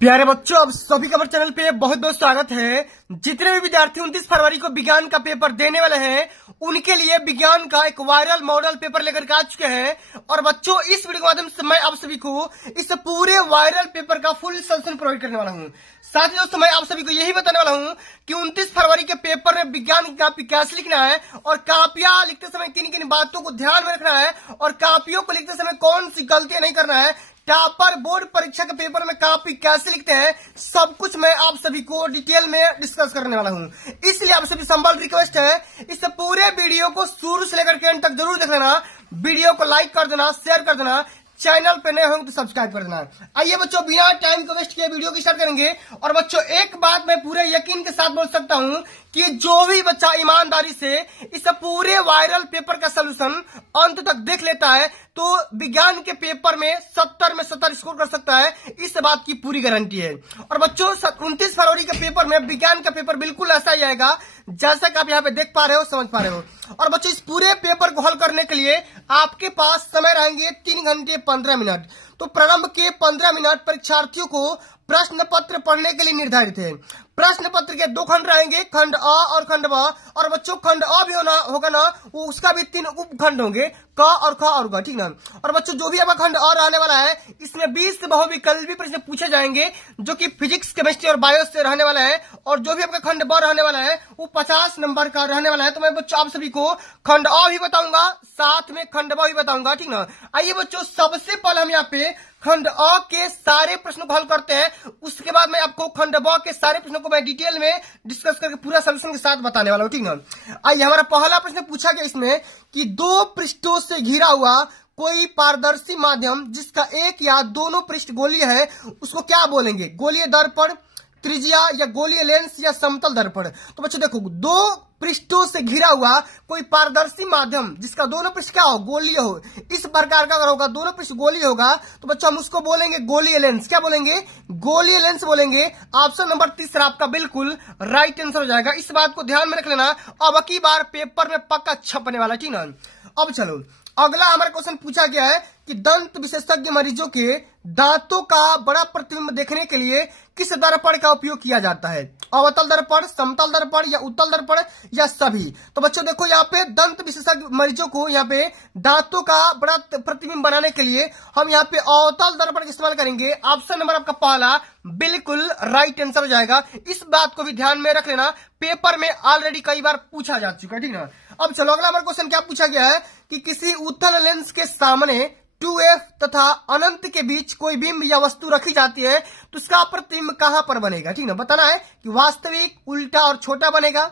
प्यारे बच्चों, अब सभी खबर चैनल पे बहुत बहुत स्वागत है। जितने भी विद्यार्थी 29 फरवरी को विज्ञान का पेपर देने वाले हैं, उनके लिए विज्ञान का एक वायरल मॉडल पेपर लेकर के आ चुके हैं। और बच्चों, इस वीडियो के माध्यम से मैं आप सभी को इस पूरे वायरल पेपर का फुल सोल्यूशन प्रोवाइड करने वाला हूं। साथ ही दोस्तों, मैं आप सभी को यही बताने वाला हूं कि 29 फरवरी के पेपर में विज्ञान की कॉपी कैसे लिखना है और कापियां लिखते समय किन किन बातों को ध्यान में रखना है और कापियों को लिखते समय कौन सी गलतियां नहीं करना है। टॉपर बोर्ड परीक्षा के पेपर में कॉपी कैसे लिखते हैं, सब कुछ मैं आप सभी को डिटेल में डिस्कस करने वाला हूं। इसलिए आप सभी संबल रिक्वेस्ट है, इस पूरे वीडियो को शुरू से लेकर के अंत तक जरूर देख लेना। वीडियो को लाइक कर देना, शेयर कर देना, चैनल पे नए होंगे तो सब्सक्राइब कर देना। आइए बच्चों, बिना टाइम को वेस्ट किए वीडियो की स्टार्ट करेंगे। और बच्चों, एक बात मैं पूरे यकीन के साथ बोल सकता हूं कि जो भी बच्चा ईमानदारी से इस पूरे वायरल पेपर का सलूशन अंत तक देख लेता है तो विज्ञान के पेपर में 70 में 70 स्कोर कर सकता है। इस बात की पूरी गारंटी है। और बच्चों, 29 फरवरी के पेपर में विज्ञान का पेपर बिल्कुल ऐसा ही आएगा जैसा कि आप यहाँ पे देख पा रहे हो, समझ पा रहे हो। और बच्चों, इस पूरे पेपर को हल करने के लिए आपके पास समय रहेंगे 3 घंटे 15 मिनट। तो प्रारंभ के 15 मिनट परीक्षार्थियों को प्रश्न पत्र पढ़ने के लिए निर्धारित है। प्रश्न पत्र के 2 खंड रहेंगे, खंड अ और खंड ब। और बच्चों, खंड अ भी होगा ना, वो उसका भी 3 उपखंड होंगे, क और ख और ग, ठीक ना। और बच्चों, जो भी आपका खंड अ रहने वाला है, इसमें 20 बहुविकल्पी प्रश्न पूछे जाएंगे जो कि फिजिक्स, केमिस्ट्री और बायो से रहने वाला है। और जो भी आपका खंड ब रहने वाला है वो 50 नंबर का रहने वाला है। तो मैं बच्चों आप सभी को खंड अ भी बताऊंगा, साथ में खंड ब भी बताऊंगा, ठीक ना। आइए बच्चों, सबसे पहले हम यहाँ पे खंड अ के सारे प्रश्नों को हल करते हैं। उसके बाद मैं आपको खंड ब के सारे प्रश्नों को मैं डिटेल में डिस्कस करके पूरा सलूशन के साथ बताने वाला हूं, ठीक ना। आइए, हमारा पहला प्रश्न पूछा गया इसमें कि 2 पृष्ठों से घिरा हुआ कोई पारदर्शी माध्यम जिसका एक या दोनों पृष्ठ गोलीय है, उसको क्या बोलेंगे? गोलीय दर्पण, त्रिज्या या गोलीय लेंस या समतल दर्पण। तो बच्चों देखो, 2 पृष्ठों से घिरा हुआ कोई पारदर्शी माध्यम जिसका दोनों पृष्ठ क्या हो? गोलीय हो। इस प्रकार का अगर होगा, दोनों पृष्ठ गोलीय होगा, तो बच्चों हम उसको बोलेंगे गोलीय लेंस। क्या बोलेंगे? गोलीय लेंस बोलेंगे। ऑप्शन नंबर 3 आपका बिल्कुल राइट आंसर हो जाएगा। इस बात को ध्यान में रख लेना, अब की बार पेपर में पक्का छपने वाला, ठीक ना। अब चलो, अगला हमारा क्वेश्चन पूछा गया है कि दंत विशेषज्ञ मरीजों के दांतों का बड़ा प्रतिबिंब देखने के लिए किस दर्पण का उपयोग किया जाता है? अवतल दर्पण, समतल दर्पण या उत्तल दर्पण या सभी? तो बच्चों देखो, यहाँ पे दंत विशेषज्ञ मरीजों को यहाँ पे दांतों का बड़ा प्रतिबिंब बनाने के लिए हम यहाँ पे अवतल दर्पण का इस्तेमाल करेंगे। ऑप्शन नंबर आपका पहला बिल्कुल राइट आंसर हो जाएगा। इस बात को भी ध्यान में रख लेना, पेपर में ऑलरेडी कई बार पूछा जा चुका है, ठीक ना। अब चलो, अगला हमारा क्वेश्चन क्या पूछा गया है कि किसी उत्तल लेंस के सामने 2f तथा अनंत के बीच कोई बिंब या वस्तु रखी जाती है तो उसका प्रतिबिंब कहां पर बनेगा, ठीक ना। बताना है कि वास्तविक, उल्टा और छोटा बनेगा,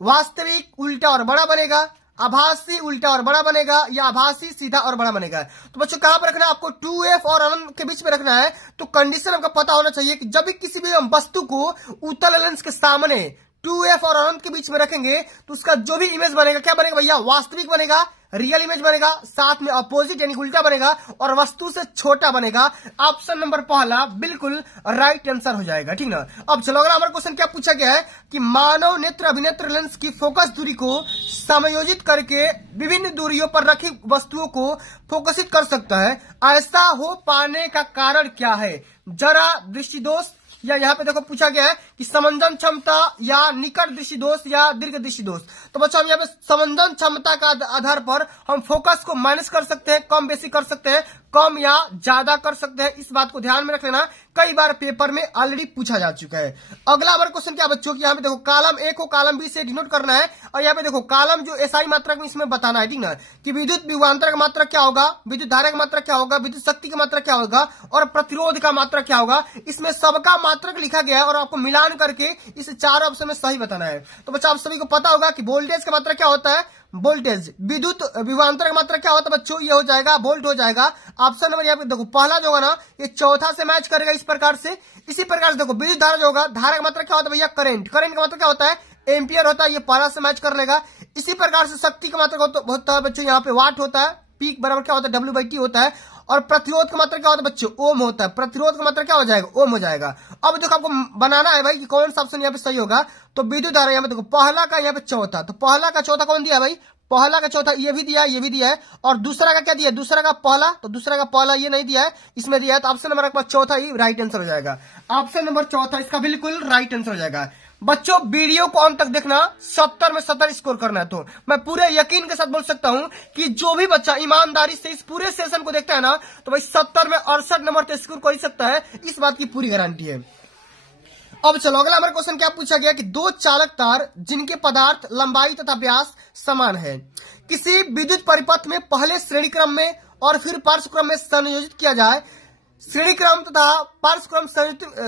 वास्तविक, उल्टा और बड़ा बनेगा, आभासी, उल्टा और बड़ा बनेगा या आभासी, सीधा और बड़ा बनेगा। तो बच्चों कहां पर रखना है आपको? 2f और अनंत के बीच में रखना है। तो कंडीशन आपको पता होना चाहिए कि जब भी किसी भी हम वस्तु को उत्तल लेंस के सामने 2f और अनंत के बीच में रखेंगे तो उसका जो भी इमेज बनेगा, क्या बनेगा भैया? वास्तविक बनेगा, रियल इमेज बनेगा, साथ में अपोजिट यानी उल्टा बनेगा और वस्तु से छोटा बनेगा। ऑप्शन नंबर पहला बिल्कुल राइट आंसर हो जाएगा, ठीक ना। अब चलो, अगला हमारा क्वेश्चन क्या पूछा गया है कि मानव नेत्र अभिनेत्र लेंस की फोकस दूरी को समायोजित करके विभिन्न दूरियों पर रखी वस्तुओं को फोकसित कर सकता है। ऐसा हो पाने का कारण क्या है? जरा दृष्टि दोष, या यहाँ पे देखो पूछा गया है कि समंजन क्षमता या निकट दृष्टि दोष या दीर्घ दृष्टि दोष। तो बच्चों हम यहाँ पे समंजन क्षमता का आधार पर हम फोकस को माइनस कर सकते हैं, कम बेसी कर सकते हैं, कम या ज्यादा कर सकते हैं। इस बात को ध्यान में रख लेना, कई बार पेपर में ऑलरेडी पूछा जा चुका है। अगला हमारा क्वेश्चन क्या बच्चों की, यहाँ पे देखो कॉलम ए को कॉलम बी से डिनोट करना है। और यहाँ पे देखो कॉलम जो एसआई मात्रक में इसमें बताना है, ठीक ना, कि विद्युत विभवांतर का मात्रक क्या होगा, विद्युत धारा का मात्रक क्या होगा, विद्युत शक्ति का मात्रक क्या होगा और प्रतिरोध का मात्रक क्या होगा। इसमें सबका मात्रक लिखा गया है और आपको मिलान करके इस 4 ऑप्शन में सही बताना है। तो बच्चा आप सभी को पता होगा कि वोल्टेज का मात्रक क्या होता है? वोल्टेज। विद्युत विभवांतर का मात्रक क्या होता है बच्चों? ये हो जाएगा वोल्ट हो जाएगा। ऑप्शन नंबर यहाँ पे देखो पहला जो होगा ना, ये चौथा से मैच करेगा इस प्रकार से। इसी प्रकार से देखो विद्युत धारा जो होगा, धारा का मात्रक क्या होता है भैया? करंट। करंट का मात्रक क्या होता है? एम्पियर होता है, ये पहला से मैच कर लेगा। इसी प्रकार से शक्ति का मात्रक होता है बच्चों, यहाँ पे वाट होता है। पीक बराबर क्या होता है? W/T होता है। और प्रतिरोध का मात्रक क्या होता है बच्चों? ओम होता है। प्रतिरोध का मात्रक क्या हो जाएगा? ओम हो जाएगा। अब देखो आपको बनाना है भाई कि कौन सा ऑप्शन यहाँ पे सही होगा। तो विद्युत धारा यहाँ पे देखो पहला का यहाँ पे चौथा, तो पहला का चौथा कौन दिया भाई? पहला का चौथा ये भी दिया है, ये भी दिया है, और दूसरा का क्या दिया है, दूसरा का पहला, तो दूसरा का पहला ये नहीं दिया है, इसमें दिया है, तो ऑप्शन नंबर आपका चौथा ही राइट आंसर हो जाएगा। ऑप्शन नंबर चौथा इसका बिल्कुल राइट आंसर हो जाएगा। बच्चों वीडियो को अंत तक देखना, 70 में 70 स्कोर करना है। तो मैं पूरे यकीन के साथ बोल सकता हूं कि जो भी बच्चा ईमानदारी से इस पूरे सेशन को देखता है ना, तो भाई 70 में 68 नंबर तो स्कोर कर ही सकता है, इस बात की पूरी गारंटी है। अब चलो अगला हमारा क्वेश्चन क्या पूछा गया कि दो चालक तार जिनके पदार्थ लंबाई तथा व्यास समान है, किसी विद्युत परिपथ में पहले श्रेणी क्रम में और फिर पार्श्व क्रम में संयोजित किया जाए, श्रेणी क्रम तथा पार्श्व क्रम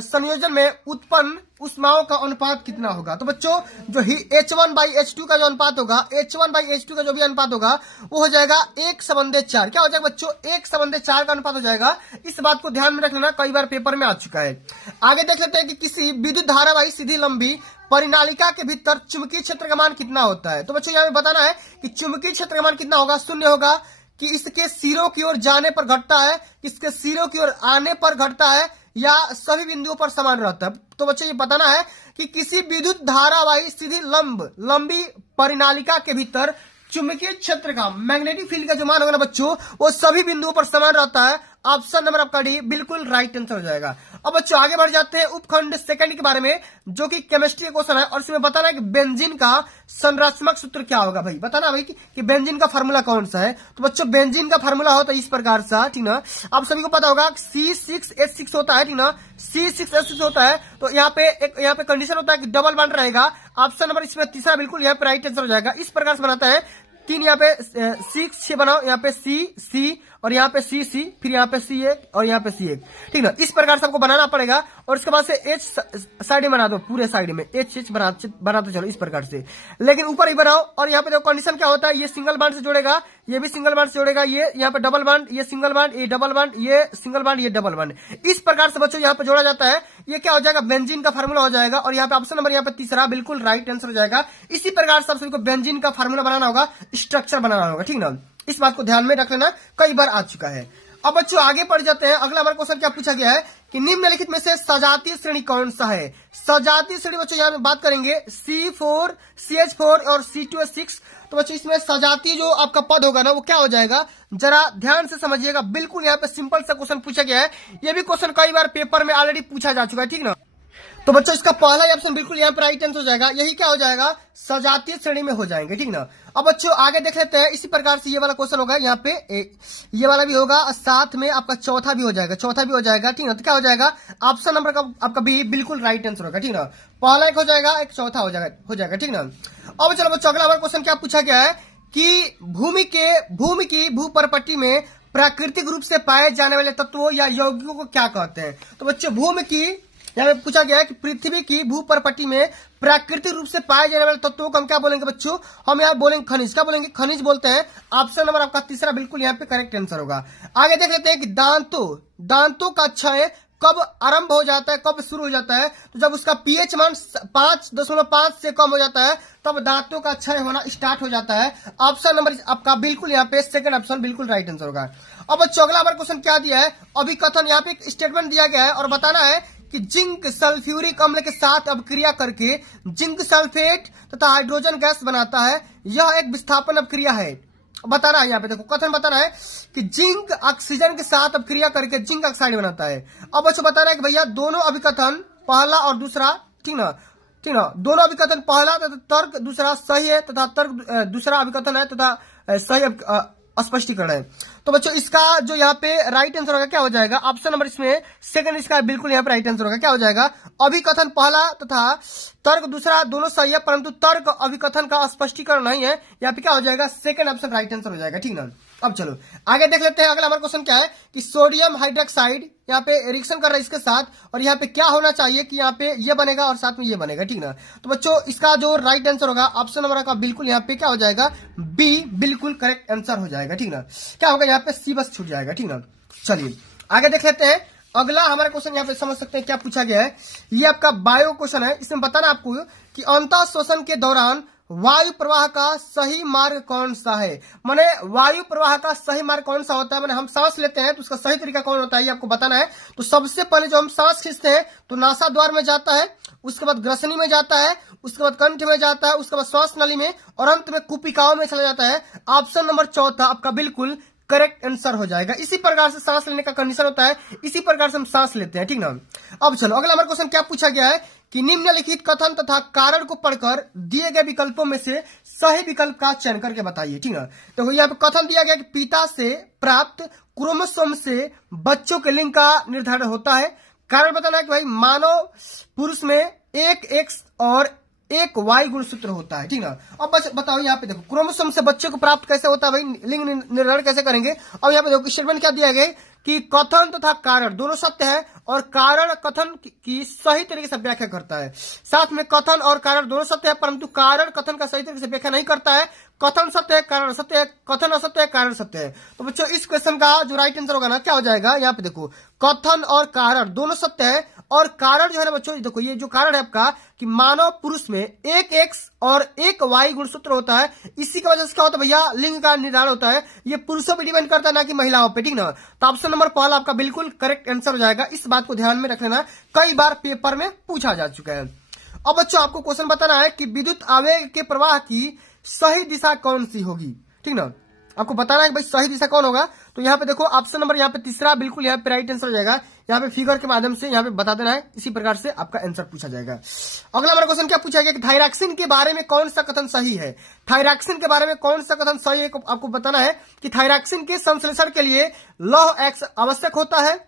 संयोजन में उत्पन्न ऊष्माओं का अनुपात कितना होगा। तो बच्चों जो H1/H2 का जो अनुपात होगा, H1/H2 का जो भी अनुपात होगा वो हो जाएगा 1:4। क्या हो जाएगा बच्चों, 1:4 का अनुपात हो जाएगा। इस बात को ध्यान में रख लेना, कई बार पेपर में आ चुका है। आगे देख लेते हैं कि किसी विद्युत धारावाही सीधी लंबी परिनालिका के भीतर चुंबकीय क्षेत्र का मान कितना होता है। तो बच्चों यहाँ बताना है कि चुंबकीय क्षेत्र का मान कितना होगा, 0 होगा, कि इसके सिरों की ओर जाने पर घटता है, इसके सिरों की ओर आने पर घटता है, या सभी बिंदुओं पर समान रहता है। तो बच्चों ये बताना है कि किसी विद्युत धारावाही सीधी लंबी परिनालिका के भीतर चुंबकीय क्षेत्र का, मैग्नेटिक फील्ड का जो मान होगा ना बच्चों, वो सभी बिंदुओं पर समान रहता है। ऑप्शन नंबर आपका डी बिल्कुल राइट आंसर हो जाएगा। अब बच्चों आगे बढ़ जाते हैं उपखंड सेकंड के बारे में, जो कि केमिस्ट्री क्वेश्चन है, और इसमें बताना है कि बेंजीन का संरचनात्मक सूत्र क्या होगा। भाई बताना भाई कि बेंजीन का फार्मूला कौन सा है। तो बच्चों बेंजीन का फार्मूला होता है इस प्रकार से, ठीक ना, आप सभी को पता होगा C6H6 होता है, ठीक ना, C6H6 होता है। तो यहाँ पे कंडीशन होता है कि डबल बॉन्ड रहेगा। ऑप्शन नंबर इसमें तीसरा बिल्कुल यहाँ पे राइट आंसर हो जाएगा। इस प्रकार से बनाता है, 3 यहाँ पे 6 बनाओ, यहाँ पे C और यहाँ पे C, फिर यहाँ पे C1 और यहाँ पे C1, ठीक ना। इस प्रकार से आपको बनाना पड़ेगा, और इसके बाद से H साइड में बना दो, पूरे साइड में H बनाते चलो इस प्रकार से, लेकिन ऊपर ही बनाओ। और यहाँ पे देखो कंडीशन क्या होता है, ये सिंगल बांड से जोड़ेगा, ये भी सिंगल बांड से जोड़ेगा, ये यहाँ पे डबल बांड, ये सिंगल बांड, ये डबल बांड, ये सिंगल बांड, ये डबल बांड, इस प्रकार से बच्चों यहाँ पे जोड़ा जाता है। ये क्या हो जाएगा, बेंजीन का फार्मूला हो जाएगा। और यहाँ पे ऑप्शन नंबर यहाँ पे तीसरा बिल्कुल राइट आंसर हो जाएगा। इसी प्रकार से आप सभी को बेंजीन का फार्मूला बनाना होगा, स्ट्रक्चर बनाना होगा, ठीक ना। इस बात को ध्यान में रख लेना, कई बार आ चुका है। अब बच्चों आगे बढ़ जाते हैं। अगला हमारा क्वेश्चन क्या पूछा गया है कि निम्नलिखित में से सजातीय श्रेणी कौन सा है। सजातीय श्रेणी बच्चों यहाँ पे बात करेंगे C4, CH4 और C2H6। तो बच्चों इसमें सजातीय जो आपका पद होगा ना, वो क्या हो जाएगा, जरा ध्यान से समझिएगा। बिल्कुल यहाँ पे सिंपल सा क्वेश्चन पूछा गया है। ये भी क्वेश्चन कई बार पेपर में ऑलरेडी पूछा जा चुका है, ठीक ना। तो बच्चों इसका पहला ऑप्शन बिल्कुल यहाँ पे राइट आंसर हो जाएगा। यही क्या हो जाएगा, सजातीय श्रेणी में हो जाएंगे, ठीक ना। अब बच्चों आगे देख लेते हैं। इसी प्रकार से ये वाला क्वेश्चन होगा, यहाँ पे ये वाला भी होगा, साथ में आपका चौथा भी हो जाएगा, ठीक ना। तो क्या हो जाएगा, ऑप्शन नंबर का आपका बी बिल्कुल राइट आंसर होगा, ठीक ना। पहला एक हो जाएगा, एक चौथा हो जाएगा, ठीक ना। अब चलो बच्चों अगला हमारा क्वेश्चन क्या पूछा गया है कि भूमि की भूपरपट्टी में प्राकृतिक रूप से पाए जाने वाले तत्वों या यौगिकों को क्या कहते हैं। तो बच्चों भूमि की यहाँ पे पूछा गया है कि पृथ्वी की भूपरपट्टी में प्राकृतिक रूप से पाए जाने वाले तत्वों को हम क्या बोलेंगे बच्चों, हम यहाँ बोलेंगे खनिज। क्या बोलेंगे, खनिज बोलते हैं। ऑप्शन नंबर आपका तीसरा बिल्कुल यहाँ पे करेक्ट आंसर होगा। आगे देख लेते हैं कि दांतों का क्षय कब आरंभ हो जाता है, कब शुरू हो जाता है। तो जब उसका पीएच मान 5.5 से कम हो जाता है, तब दांतों का क्षय होना स्टार्ट हो जाता है। ऑप्शन नंबर आपका बिल्कुल यहाँ पे सेकंड ऑप्शन बिल्कुल राइट आंसर होगा। अब बच्चों अगला हमारा क्वेश्चन क्या दिया है, अभिकथन। यहाँ पे एक स्टेटमेंट दिया गया है और बताना है कि जिंक सल्फ्यूरिक अम्ल के साथ अभिक्रिया करके जिंक सल्फेट तथा हाइड्रोजन गैस बनाता है। यह एक विस्थापन अभिक्रिया है। बताना है यहाँ पे, देखो कथन बताना है कि जिंक ऑक्सीजन के साथ अभिक्रिया करके जिंक ऑक्साइड बनाता है। अब बच्चों बताना है कि भैया दोनों अभिकथन पहला और दूसरा, ठीक ना, दोनों अभिकथन पहला तथा तर्क दूसरा सही है, तथा तर्क दूसरा अभिकथन है तथा सही स्पष्टीकरण है। तो बच्चों इसका जो यहाँ पे राइट आंसर होगा क्या हो जाएगा, ऑप्शन नंबर इसमें सेकंड इसका बिल्कुल यहाँ पे राइट आंसर होगा। क्या हो जाएगा, अभिकथन पहला तथा तर्क दूसरा दोनों सही है, परंतु तर्क अभिकथन का स्पष्टीकरण नहीं है। यहाँ पे क्या हो जाएगा, सेकंड ऑप्शन राइट आंसर हो जाएगा, ठीक ना। अब चलो आगे देख लेते हैं। अगला हमारा क्वेश्चन क्या है कि सोडियम हाइड्रोक्साइड यहाँ पे रिएक्शन कर रहा है इसके साथ, और यहाँ पे क्या होना चाहिए कि यहाँ पे ये बनेगा और साथ में ये बनेगा, ठीक ना। तो बच्चों इसका जो राइट आंसर होगा ऑप्शन नंबर का बिल्कुल यहाँ पे क्या हो जाएगा, बी बिल्कुल करेक्ट आंसर हो जाएगा, ठीक ना। क्या होगा यहाँ पे, सी बस छूट जाएगा, ठीक ना। चलिए आगे देख लेते हैं। अगला हमारा क्वेश्चन यहाँ पे समझ सकते हैं क्या पूछा गया है। ये आपका बायो क्वेश्चन है। इसमें बताना आपको कि अंतः शोषण के दौरान वायु प्रवाह का सही मार्ग कौन सा है। माने वायु प्रवाह का सही मार्ग कौन सा होता है, माने हम सांस लेते हैं तो उसका सही तरीका कौन होता है ये आपको बताना है। तो सबसे पहले जो हम सांस खींचते हैं तो नासा द्वार में जाता है, उसके बाद ग्रसनी में जाता है, उसके बाद कंठ में जाता है, उसके बाद श्वास नली में और अंत में कुपिकाओं में चला जाता है। ऑप्शन नंबर चौथा आपका बिल्कुल करेक्ट आंसर हो जाएगा। इसी प्रकार से सांस लेने का कंडीशन होता है, इसी प्रकार से हम सांस लेते हैं, ठीक ना। अब चलो अगला हमारा क्वेश्चन क्या पूछा गया है कि निम्नलिखित कथन तथा कारण को पढ़कर दिए गए विकल्पों में से सही विकल्प का चयन करके बताइए, ठीक है। तो यहाँ पे कथन दिया गया कि पिता से प्राप्त क्रोमोसोम से बच्चों के लिंग का निर्धारण होता है। कारण बताना है कि भाई मानव पुरुष में एक एक्स और एक वाई गुणसूत्र होता है, ठीक ना। अब बस बताओ यहाँ पे देखो क्रोमोसोम से बच्चे को प्राप्त कैसे होता है भाई, लिंग निर्धारण कैसे करेंगे। अब यहाँ पे देखो स्टेटमेंट क्या दिया गया कि कथन तथा कारण दोनों सत्य है और कारण कथन की सही तरीके से व्याख्या करता है। साथ में कथन और कारण दोनों सत्य है परंतु कारण कथन का सही तरीके से व्याख्या नहीं करता है। कथन सत्य है, कारण सत्य है, कथन असत्य है, कारण सत्य है। तो बच्चों इस क्वेश्चन का जो राइट आंसर होगा ना क्या हो जाएगा, यहाँ पे देखो कथन और कारण दोनों सत्य है और कारण जो है ना बच्चों देखो ये जो कारण है आपका कि मानव पुरुष में एक एक्स और एक वाई गुणसूत्र होता है, इसी की वजह से क्या होता है भैया लिंग का निर्धारण होता है। ये पुरुषों पर डिपेंड करता है ना कि महिलाओं पे, ठीक ना। तो ऑप्शन नंबर पहला आपका बिल्कुल करेक्ट आंसर हो जाएगा। इस बात को ध्यान में रख लेना, कई बार पेपर में पूछा जा चुका है। अब बच्चों आपको क्वेश्चन बताना है कि विद्युत आवेग के प्रवाह की सही दिशा कौन सी होगी, ठीक ना। आपको बताना है कि भाई सही दिशा कौन होगा। तो यहाँ पे देखो ऑप्शन नंबर यहाँ पे तीसरा बिल्कुल यहाँ पे राइट आंसर हो जाएगा। यहाँ पे फिगर के माध्यम से यहाँ पे बता देना है, इसी प्रकार से आपका आंसर पूछा जाएगा। अगला हमारा क्वेश्चन क्या पूछा गया कि थायरॉक्सिन के बारे में कौन सा कथन सही है। थायरॉक्सिन के बारे में कौन सा कथन सही है आपको बताना है कि थायरॉक्सिन के संश्लेषण के लिए लौह एक्स आवश्यक होता है।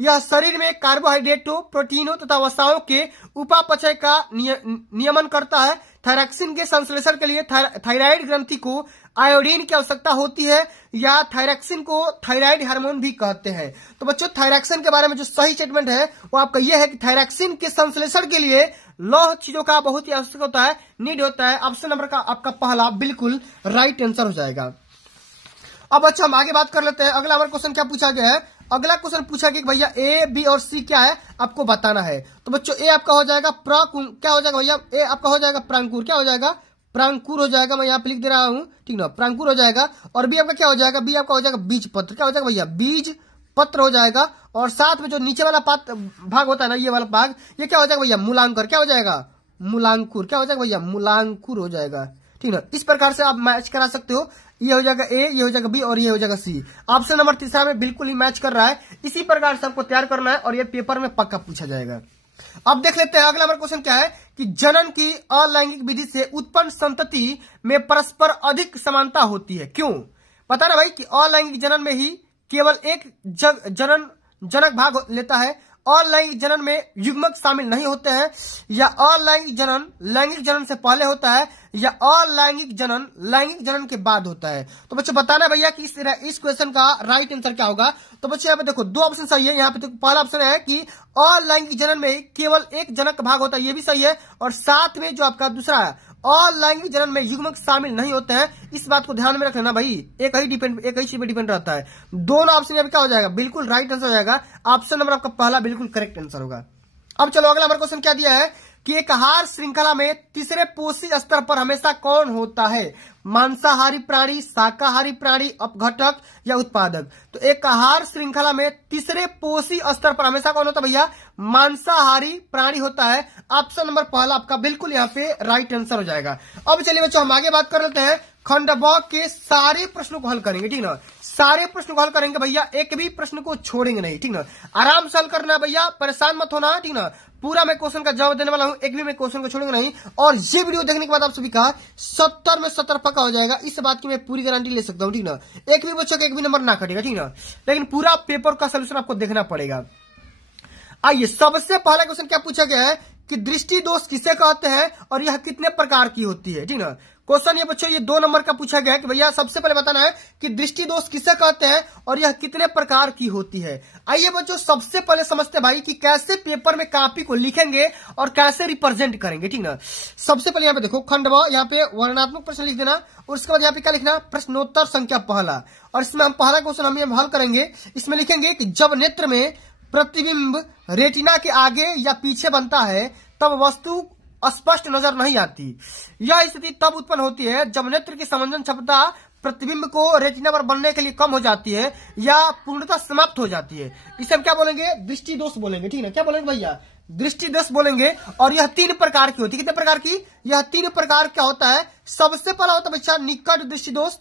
यह शरीर में कार्बोहाइड्रेटों, प्रोटीनों तथा वसाओं के उपापचय का नियमन करता है। थायरॉक्सिन के संश्लेषण के लिए थायराइड ग्रंथि को आयोडीन की आवश्यकता होती है या थायरॉक्सिन को थायराइड हार्मोन भी कहते हैं। तो बच्चों थायरॉक्सिन के बारे में जो सही स्टेटमेंट है वो आपका यह है कि थायरॉक्सिन के संश्लेषण के लिए लौह चीजों का बहुत ही आवश्यक होता है, नीड होता है। ऑप्शन नंबर का आपका पहला बिल्कुल राइट आंसर हो जाएगा। अब अच्छा हम आगे बात कर लेते हैं। अगला हमारा क्वेश्चन क्या पूछा गया है, अगला क्वेश्चन पूछा गया कि भैया ए, बी और सी क्या है आपको बताना है। तो बच्चों ए आपका हो जाएगा क्या हो जाएगा भैया, ए आपका हो जाएगा प्रांकुर, क्या हो जाएगा प्रांकुर हो जाएगा, मैं यहाँ पे लिख दे रहा हूँ, ठीक ना, प्रांकुर हो जाएगा। और बी आपका क्या हो जाएगा, बी आपका हो जाएगा बीज पत्र, क्या हो जाएगा भैया बीज पत्र हो जाएगा। और साथ में जो नीचे वाला भाग होता है ना ये वाला भाग, ये क्या हो जाएगा भैया मूलांकर, क्या हो जाएगा मूलांकुर, क्या हो जाएगा भैया मूलांकुर हो जाएगा, ठीक ना। इस प्रकार से आप मैच करा सकते हो, ये हो जाएगा ए, ये हो जाएगा बी और ये हो जाएगा सी। ऑप्शन नंबर तीसरा में बिल्कुल ही मैच कर रहा है। इसी प्रकार से आपको तैयार करना है और ये पेपर में पक्का पूछा जाएगा। अब देख लेते हैं अगला हमारा क्वेश्चन क्या है कि जनन की अलैंगिक विधि से उत्पन्न संतति में परस्पर अधिक समानता होती है, क्यों। पता ना भाई कि अलैंगिक जनन में ही केवल एक जनक भाग लेता है, अलैंगिक जनन में युग्मक शामिल नहीं होते हैं, या अलैंगिक जनन लैंगिक जनन से पहले होता है, या अलैंगिक जनन लैंगिक जनन के बाद होता है। तो बच्चों बताना भैया कि इस क्वेश्चन का राइट आंसर क्या होगा। तो बच्चों यहाँ पे देखो दो ऑप्शन सही है। यहाँ पे देखो पहला ऑप्शन है कि अलैंगिक जनन में केवल एक जनक भाग होता है, ये भी सही है। और साथ में जो आपका दूसरा है अलैंगिक जनन में युग्मक शामिल नहीं होते हैं, इस बात को ध्यान में रख लेना भाई, एक ही चीज पे डिपेंड रहता है। दोनों ऑप्शन यहाँ पे क्या हो जाएगा बिल्कुल राइट आंसर हो जाएगा। ऑप्शन नंबर आपका पहला बिल्कुल करेक्ट आंसर होगा। अब चलो अगला हमारा क्वेश्चन क्या दिया है कि एक आहार श्रृंखला में तीसरे पोषी स्तर पर हमेशा कौन होता है, मांसाहारी प्राणी, शाकाहारी प्राणी, अपघटक या उत्पादक। तो एक आहार श्रृंखला में तीसरे पोषी स्तर पर हमेशा कौन होता है भैया, मांसाहारी प्राणी होता है। ऑप्शन नंबर पहला आपका बिल्कुल यहाँ पे राइट आंसर हो जाएगा। अब चलिए बच्चों हम आगे बात कर लेते हैं, खंड ब के सारे प्रश्नों को हल करेंगे, ठीक ना। सारे प्रश्नों को हल करेंगे भैया, एक भी प्रश्न को छोड़ेंगे नहीं, ठीक ना। आराम से हल करना भैया, परेशान मत होना, ठीक ना। पूरा मैं क्वेश्चन का जवाब देने वाला हूं, एक भी मैं क्वेश्चन को छोड़ूंगा नहीं। और ये वीडियो देखने के बाद आप सभी का 70 में 70 पक्का हो जाएगा, इस बात की मैं पूरी गारंटी ले सकता हूं, ठीक ना। एक भी बच्चों का एक भी नंबर ना कटेगा, ठीक ना। लेकिन पूरा पेपर का सोल्यूशन आपको देखना पड़ेगा। आइए सबसे पहला क्वेश्चन क्या पूछा गया है कि दृष्टि दोष किसे कहते हैं और यह कितने प्रकार की होती है, ठीक ना। क्वेश्चन ये बच्चों ये 2 नंबर का पूछा गया है कि भैया सबसे पहले बताना है कि दृष्टि दोष किसे कहते हैं और यह कितने प्रकार की होती है। आइए बच्चों सबसे पहले समझते भाई कि कैसे पेपर में कॉपी को लिखेंगे और कैसे रिप्रेजेंट करेंगे, ठीक ना। सबसे पहले यहाँ पे देखो खंड ब, यहाँ पे वर्णनात्मक प्रश्न लिख देना और उसके बाद यहाँ पे क्या लिखना, प्रश्नोत्तर संख्या पहला। और इसमें हम पहला क्वेश्चन हम हल करेंगे। इसमें लिखेंगे कि जब नेत्र में प्रतिबिंब रेटिना के आगे या पीछे बनता है तब वस्तु स्पष्ट नजर नहीं आती। यह स्थिति तब उत्पन्न होती है जब नेत्र की संवेदन क्षमता प्रतिबिंब को रेटिना पर बनने के लिए कम हो जाती है या पूर्णतः समाप्त हो जाती है। इसे हम क्या बोलेंगे? दृष्टि दोष बोलेंगे। ठीक है, क्या बोलेंगे भैया? दृष्टि दोष बोलेंगे। और यह 3 प्रकार की होती है। कितने प्रकार की? यह 3 प्रकार क्या होता है? सबसे पहला होता है बच्चा निकट दृष्टि दोष,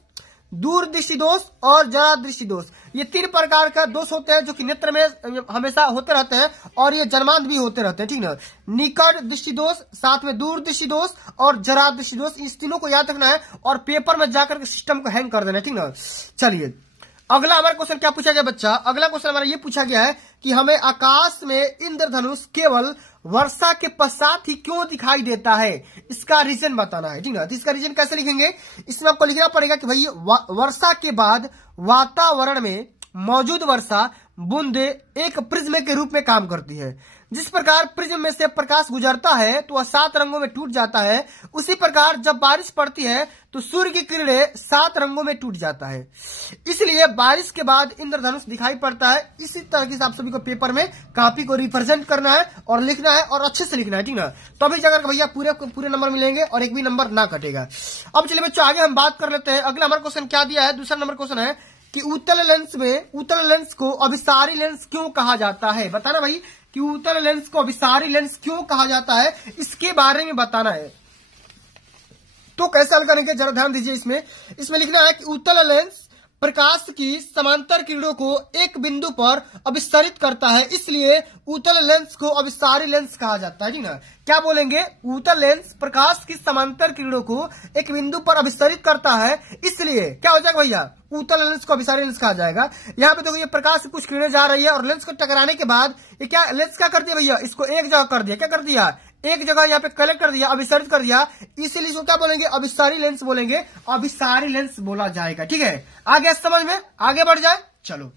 दूर दृष्टि दोष और जरा दृष्टि दोष। ये 3 प्रकार का दोष होते हैं जो कि नेत्र में हमेशा होते रहते हैं और ये जन्मांत भी होते रहते हैं। ठीक ना? निकट दृष्टि दोष, साथ में दूर दृष्टि दोष और जरा दृष्टि दोष, इस तीनों को याद रखना है और पेपर में जाकर के सिस्टम को हैंग कर देना है। ठीक ना? चलिए अगला हमारा क्वेश्चन क्या पूछा गया बच्चा? अगला क्वेश्चन हमारा ये पूछा गया है कि हमें आकाश में इंद्रधनुष केवल वर्षा के पश्चात ही क्यों दिखाई देता है? इसका रीजन बताना है। ठीक है, तो इसका रीजन कैसे लिखेंगे? इसमें आपको लिखना पड़ेगा कि भाई वर्षा के बाद वातावरण में मौजूद वर्षा बूंदे एक प्रिज्म के रूप में काम करती है। जिस प्रकार प्रिज्म में से प्रकाश गुजरता है तो वह 7 रंगों में टूट जाता है, उसी प्रकार जब बारिश पड़ती है तो सूर्य की किरणें 7 रंगों में टूट जाता है। इसलिए बारिश के बाद इंद्रधनुष दिखाई पड़ता है। इसी तरह से आप सभी को पेपर में कॉपी को रिप्रेजेंट करना है और लिखना है और अच्छे से लिखना है। ठीक ना? तो अभी जाकर भैया पूरे नंबर मिलेंगे और एक भी नंबर ना कटेगा। अब चलिए बच्चों आगे हम बात कर लेते हैं। अगला हमारा क्वेश्चन क्या दिया है? दूसरा नंबर क्वेश्चन है कि उत्तल लेंस को अभिसारी लेंस क्यों कहा जाता है? बताना भाई कि उत्तल लेंस को अभिसारी लेंस क्यों कहा जाता है, इसके बारे में बताना है। तो कैसे हल करेंगे जरा ध्यान दीजिए। इसमें लिखना है कि उत्तल लेंस प्रकाश की समांतर किरणों को एक बिंदु पर अभिसरित करता है, इसलिए उत्तल लेंस को अभिसारी लेंस कहा जाता है। ठीक ना? क्या बोलेंगे? उत्तल लेंस प्रकाश की समांतर किरणों को एक बिंदु पर अभिसरित करता है, इसलिए क्या हो जाएगा भैया? उत्तल लेंस को अभिसारी लेंस कहा जाएगा। यहाँ पे देखो ये प्रकाश से कुछ किरणें जा रही है और लेंस को टकराने के बाद ये क्या लेंस क्या कर दिया भैया? इसको एक जगह कर दिया। क्या कर दिया? एक जगह यहाँ पे कलेक्ट कर दिया, अभिसरित कर दिया, इसीलिए इसको क्या बोलेंगे? अभिसारी लेंस बोलेंगे, अभिसारी लेंस बोला जाएगा। ठीक है, आगे समझ में आगे बढ़ जाए। चलो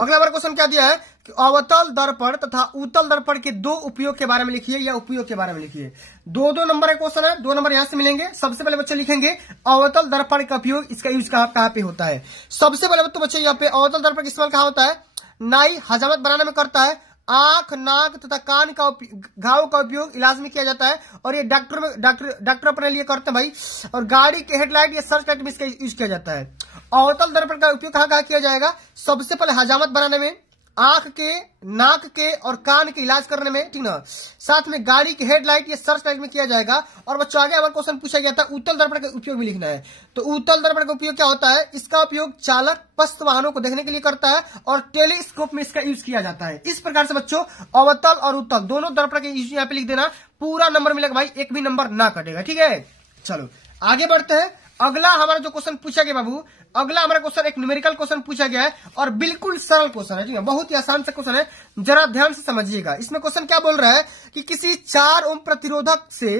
अगला हमारा क्वेश्चन क्या दिया है कि अवतल दर्पण तथा उत्तल दर्पण के 2 उपयोग के बारे में लिखिए या उपयोग के बारे में लिखिए। 2 नंबर का क्वेश्चन है, 2 नंबर यहां से मिलेंगे। सबसे पहले बच्चे लिखेंगे अवतल दर्पण का उपयोग, इसका यूज कहां पे होता है? सबसे पहले तो बच्चे यहाँ पे अवतल दर्पण का इस्तेमाल कहां होता है? नाई हजामत बनाने में करता है, आंख, नाक तथा कान का घाव का उपयोग इलाज में किया जाता है और ये डॉक्टर अपने लिए करते हैं भाई। और गाड़ी के हेडलाइट या सर्च लाइट में इसका यूज किया जाता है। अवतल दर्पण का उपयोग कहां किया जाएगा? सबसे पहले हजामत बनाने में, आंख के, नाक के और कान के इलाज करने में। ठीक ना? साथ में गाड़ी की हेडलाइट या सर्च लाइट में किया जाएगा। और बच्चों आगे हमारा क्वेश्चन पूछा गया था उत्तल दर्पण का उपयोग भी लिखना है। तो उत्तल दर्पण का उपयोग क्या होता है? इसका उपयोग चालक पश्च वाहनों को देखने के लिए करता है और टेलीस्कोप में इसका यूज किया जाता है। इस प्रकार से बच्चों अवतल और उत्तल दोनों दर्पण के यूज यहाँ पे लिख देना, पूरा नंबर मिलेगा भाई, एक भी नंबर ना कटेगा। ठीक है, चलो आगे बढ़ते हैं। अगला हमारा जो क्वेश्चन पूछा गया बाबू, अगला हमारा क्वेश्चन एक न्यूमेरिकल क्वेश्चन पूछा गया है और बिल्कुल सरल क्वेश्चन है। ठीक है, बहुत ही आसान सा क्वेश्चन है, जरा ध्यान से समझिएगा। इसमें क्वेश्चन क्या बोल रहा है कि किसी 4 ओम प्रतिरोधक से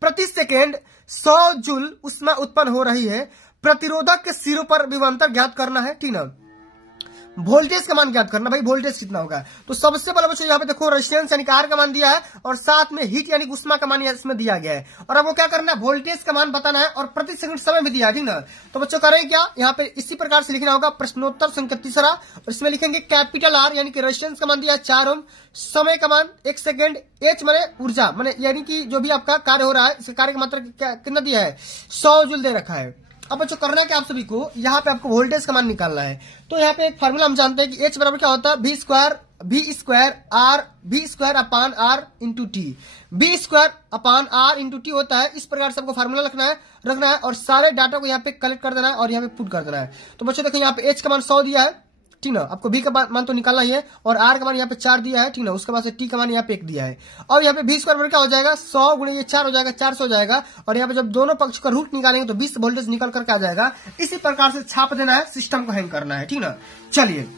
प्रति सेकेंड 100 जूल ऊष्मा उत्पन्न हो रही है। प्रतिरोधक के सिरों पर विभवांतर ज्ञात करना है। ठीक ना? वोल्टेज का मान ज्ञात करना भाई, वोल्टेज कितना होगा? तो सबसे पहले बच्चों यहाँ पे देखो रेजिस्टेंस यानी आर का मान दिया है और साथ में हीट यानी उष्मा का मान इसमें दिया गया है। और अब वो क्या करना है? वोल्टेज का मान बताना है और प्रति सेकंड समय भी दिया है। ठीक ना? तो बच्चों करें क्या? यहाँ पे इसी प्रकार से लिखना होगा प्रश्नोत्तर संख्या 3 और इसमें लिखेंगे कैपिटल आर यानी कि रेजिस्टेंस का मान दिया है 4 ओम, समय का मान 1 सेकेंड, एच माने ऊर्जा माने यानी कि जो भी आपका कार्य हो रहा है इसके कार्य का मात्रा कितना दिया है? 100 जूल दे रखा है। अब बच्चों करना है कि आप सभी को यहाँ पे आपको वोल्टेज का मान निकालना है। तो यहाँ पे एक फार्मूला हम जानते हैं कि H बराबर क्या होता है? V square upon R into T. V square upon R into T होता है। इस प्रकार से आपको फार्मूला रखना है और सारे डाटा को यहाँ पे कलेक्ट कर देना है और यहाँ पे पुट कर देना है। तो बच्चों देखो यहाँ पे H का मान 100 दिया है। ठीक ना? आपको V का मान तो निकालना ही है और R का मान यहाँ पे 4 दिया है। ठीक ना? उसके बाद से T का मान यहाँ पे 1 दिया है। और यहाँ पे V स्क्वायर बराबर क्या हो जाएगा? 100 गुणे ये 4 हो जाएगा, 400 हो जाएगा। और यहाँ पे जब दोनों पक्ष का रूट निकालेंगे तो 20 वोल्टेज निकल करके आ जाएगा। इसी प्रकार से छाप देना है, सिस्टम को हैंग करना है। ठीक ना? चलिए